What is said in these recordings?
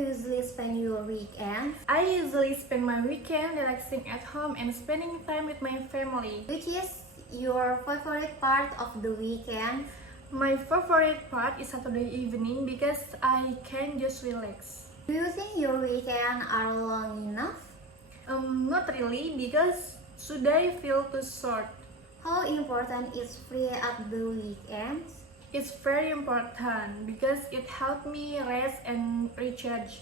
you usually spend your weekends? I usually spend my weekend relaxing at home and spending time with my family. Which is your favorite part of the weekend? My favorite part is Saturday evening because I can just relax. Do you think your weekends are long enough? Not really because today feel too short. How important is free at the weekends? It's very important because it helps me rest and recharge.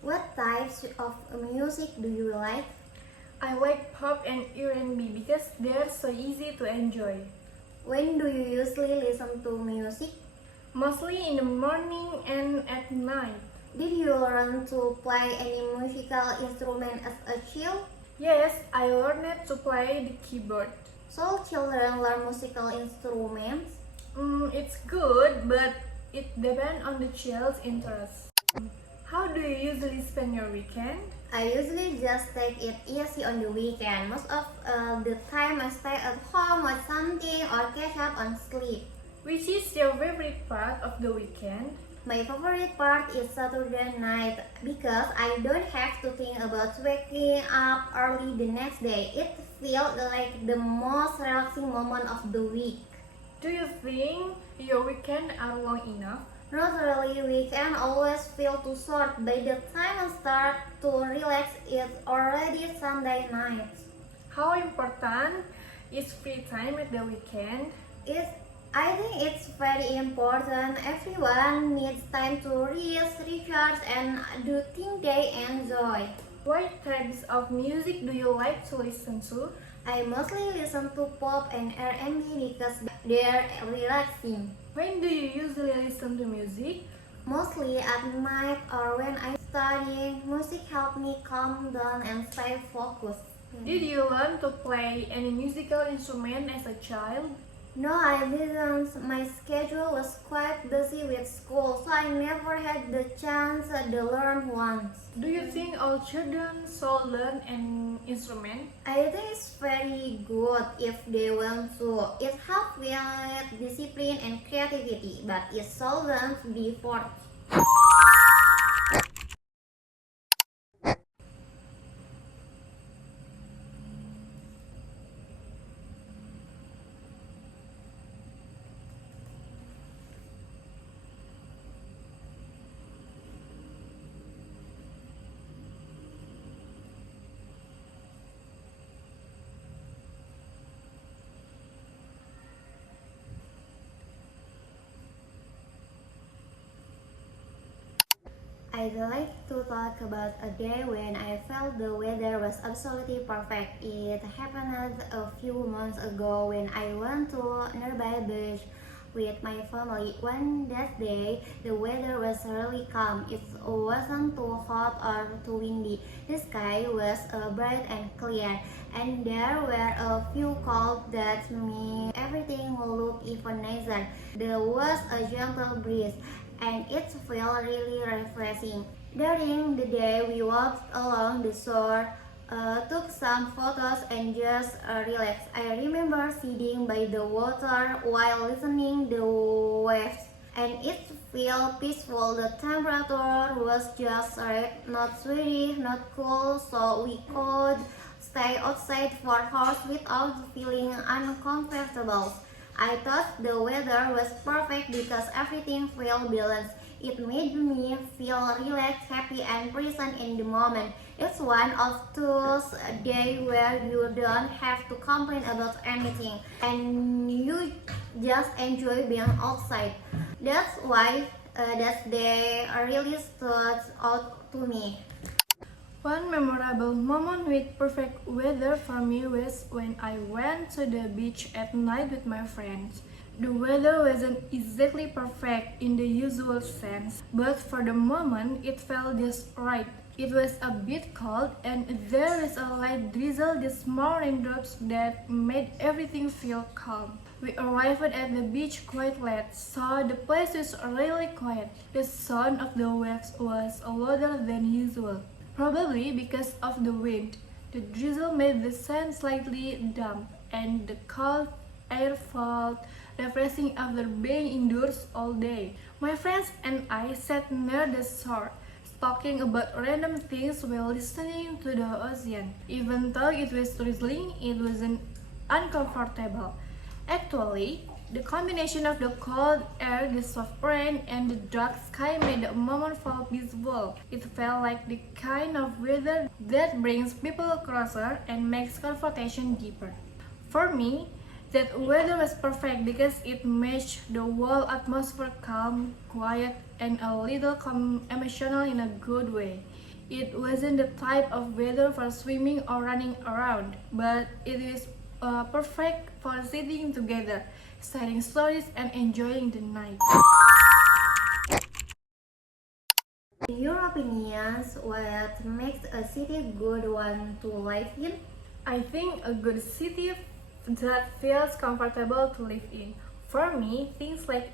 What types of music do you like? I like pop and R&B because they're so easy to enjoy. When do you usually listen to music? Mostly in the morning and at night. Did you learn to play any musical instrument as a child? Yes, I learned to play the keyboard. So children learn musical instruments? It's good, but it depends on the child's interest. How do you usually spend your weekend? I usually just take it easy on the weekend. Most of the time I stay at home, watch something, or catch up on sleep. Which is your favorite part of the weekend? My favorite part is Saturday night because I don't have to think about waking up early the next day. It feels like the most relaxing moment of the week. Do you think your weekend are long enough? Not really, weekend always feel too short. By the time I start to relax, it's already Sunday night. How important is free time at the weekend? I think it's very important. Everyone needs time to rest, recharge, and do things they enjoy. What types of music do you like to listen to? I mostly listen to pop and R&B because they're relaxing. When do you usually listen to music? Mostly at night or when I'm studying, music helps me calm down and stay focused. Did you learn to play any musical instrument as a child? No, I didn't. My schedule was quite busy with school, so I never had the chance to learn once. Do you think all children should learn an instrument? I think it's very good if they want to. It helps with discipline and creativity, but it shouldn't be forced. I'd like to talk about a day when I felt the weather was absolutely perfect. It happened a few months ago when I went to nearby beach with my family. One that day, the weather was really calm. It wasn't too hot or too windy. The sky was bright and clear, and there were a few clouds that made everything look even nicer. There was a gentle breeze, and it felt really refreshing. During the day, we walked along the shore, took some photos, and just relaxed. I remember sitting by the water while listening to the waves, and it felt peaceful. The temperature was just right, not sweaty, not cool, so we could stay outside for hours without feeling uncomfortable. I thought the weather was perfect because everything felt balanced. It made me feel relaxed, happy, and present in the moment. It's one of those days where you don't have to complain about anything and you just enjoy being outside. That's why that day really stood out to me. One memorable moment with perfect weather for me was when I went to the beach at night with my friends. The weather wasn't exactly perfect in the usual sense, but for the moment it felt just right. It was a bit cold and there was a light drizzle, the small raindrops that made everything feel calm. We arrived at the beach quite late, so the place was really quiet. The sound of the waves was louder than usual. Probably because of the wind. The drizzle made the sand slightly damp, and the cold air felt refreshing after being indoors all day. My friends and I sat near the shore, talking about random things while listening to the ocean. Even though it was drizzling, it wasn't uncomfortable. Actually, the combination of the cold air, the soft rain, and the dark sky made the moment feel peaceful. It felt like the kind of weather that brings people closer and makes confrontation deeper. For me, that weather was perfect because it matched the whole atmosphere calm, quiet, and a little emotional in a good way. It wasn't the type of weather for swimming or running around, but it is perfect for sitting together, sharing stories, and enjoying the night. In your opinions, what makes a city a good one to live in? I think a good city that feels comfortable to live in. For me, things like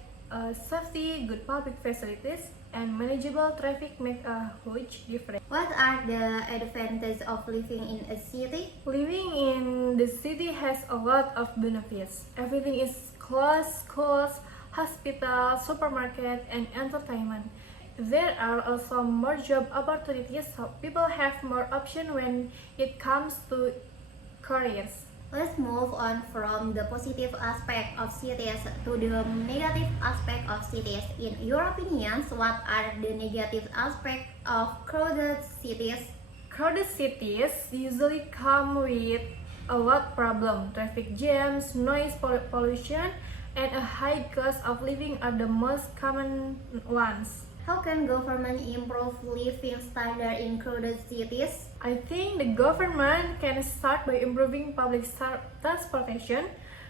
safety, good public facilities, and manageable traffic make a huge difference. What are the advantages of living in a city? Living in the city has a lot of benefits. Everything is close: schools, hospital, supermarket, and entertainment. There are also more job opportunities, so people have more options when it comes to careers. Let's move on from the positive aspect of cities to the negative aspect of cities. In your opinions, what are the negative aspects of crowded cities? Crowded cities usually come with a lot problem. Traffic jams, noise pollution, and a high cost of living are the most common ones. How can government improve living standard in crowded cities? I think the government can start by improving public transportation,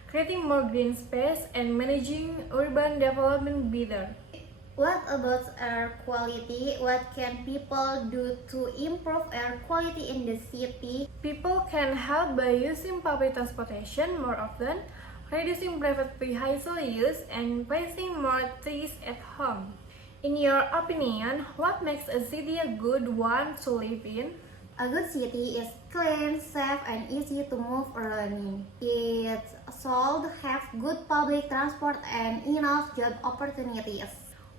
creating more green space, and managing urban development better. What about air quality? What can people do to improve air quality in the city? People can help by using public transportation more often, reducing private vehicle use, and planting more trees at home. In your opinion, what makes a city a good one to live in? A good city is clean, safe, and easy to move around in. It should have good public transport and enough job opportunities.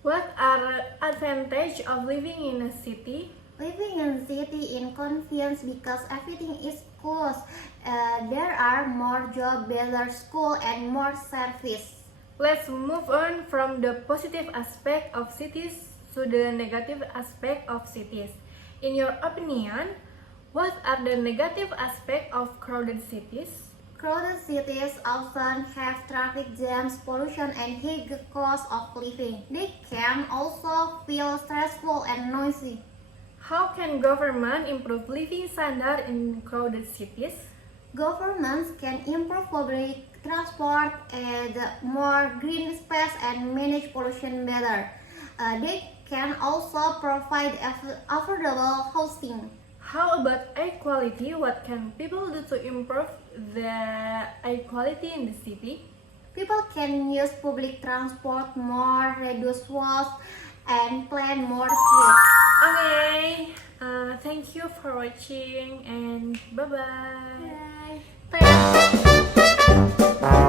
What are advantages of living in a city? Living in a city is convenient because everything is close. There are more jobs, better school, and more service. Let's move on from the positive aspect of cities to the negative aspect of cities. In your opinion, what are the negative aspects of crowded cities? Crowded cities often have traffic jams, pollution, and high cost of living. They can also feel stressful and noisy. How can government improve living standard in crowded cities? Governments can improve public transport, add more green space, and manage pollution better. They can also provide affordable housing. How about air quality? What can people do to improve the air quality in the city? People can use public transport more, reduce waste, and plant more trees. Okay, thank you for watching and bye bye. Bye. Thanks.